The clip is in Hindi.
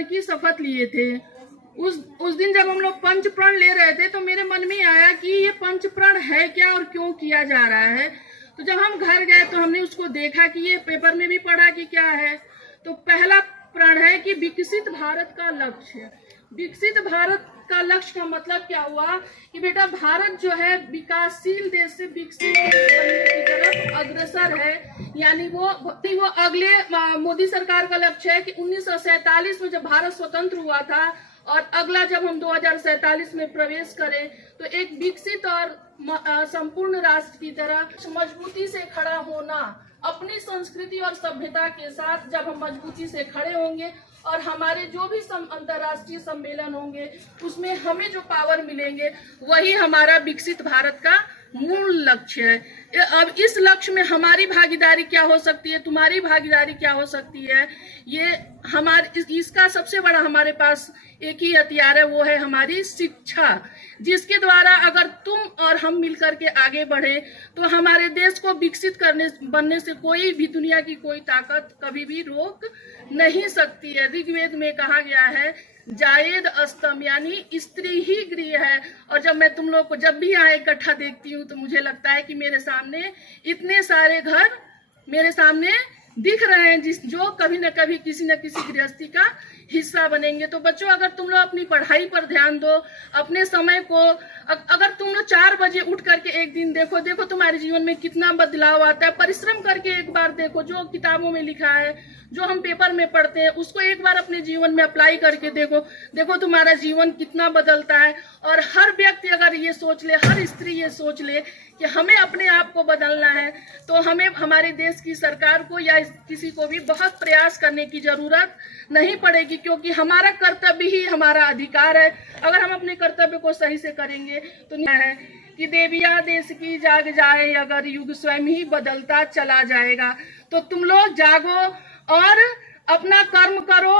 प्रण की शपथ लिए थे। उस दिन जब हम लोग पंच प्रण ले रहे थे तो मेरे मन में आया कि ये पंच प्रण है क्या और क्यों किया जा रहा है। तो जब हम घर गए तो हमने उसको देखा कि ये पेपर में भी पढ़ा कि क्या है। तो पहला प्रण है कि विकसित भारत का लक्ष्य। विकसित भारत का लक्ष्य का मतलब क्या हुआ कि बेटा भारत जो है विकासशील देश से विकसित देश बनने की तरफ अग्रसर है। यानी वो अगले मोदी सरकार का लक्ष्य है कि 1947 में जब भारत स्वतंत्र हुआ था और अगला जब हम 2047 में प्रवेश करें तो एक विकसित और संपूर्ण राष्ट्र की तरह मजबूती से खड़ा होना। अपनी संस्कृति और सभ्यता के साथ जब हम मजबूती से खड़े होंगे और हमारे जो भी अंतर्राष्ट्रीय सम्मेलन होंगे उसमें हमें जो पावर मिलेंगे वही हमारा विकसित भारत का मूल लक्ष्य है। अब इस लक्ष्य में हमारी भागीदारी क्या हो सकती है, तुम्हारी भागीदारी क्या हो सकती है, ये हमारे इसका सबसे बड़ा हमारे पास एक ही हथियार है, वो है हमारी शिक्षा, जिसके द्वारा अगर तुम और हम मिलकर के आगे बढ़े तो हमारे देश को विकसित बनने से कोई भी दुनिया की कोई ताकत कभी भी रोक नहीं सकती है। ऋग्वेद में कहा गया है जायेद अस्तम, यानी स्त्री ही गृह है। और जब मैं तुम लोग को जब भी यहाँ इकट्ठा देखती हूँ तो मुझे लगता है कि मेरे सामने इतने सारे घर मेरे सामने दिख रहे हैं जो कभी न कभी किसी न किसी गृहस्थी का हिस्सा बनेंगे। तो बच्चों, अगर तुम लोग अपनी पढ़ाई पर ध्यान दो, अपने समय को अगर तुम लोग 4 बजे उठ करके एक दिन देखो तुम्हारे जीवन में कितना बदलाव आता है। परिश्रम करके एक बार देखो, जो किताबों में लिखा है, जो हम पेपर में पढ़ते हैं, उसको एक बार अपने जीवन में अप्लाई करके देखो तुम्हारा जीवन कितना बदलता है। और हर व्यक्ति अगर ये सोच ले, हर स्त्री ये सोच ले कि हमें अपने आप को बदलना है तो हमें हमारे देश की सरकार को या किसी को भी बहुत प्रयास करने की जरूरत नहीं पड़ेगी, क्योंकि हमारा कर्तव्य ही हमारा अधिकार है। अगर हम अपने कर्तव्य को सही से करेंगे तो है कि देविया देश की जाग जाए, अगर युग स्वयं ही बदलता चला जाएगा। तो तुम लोग जागो और अपना कर्म करो,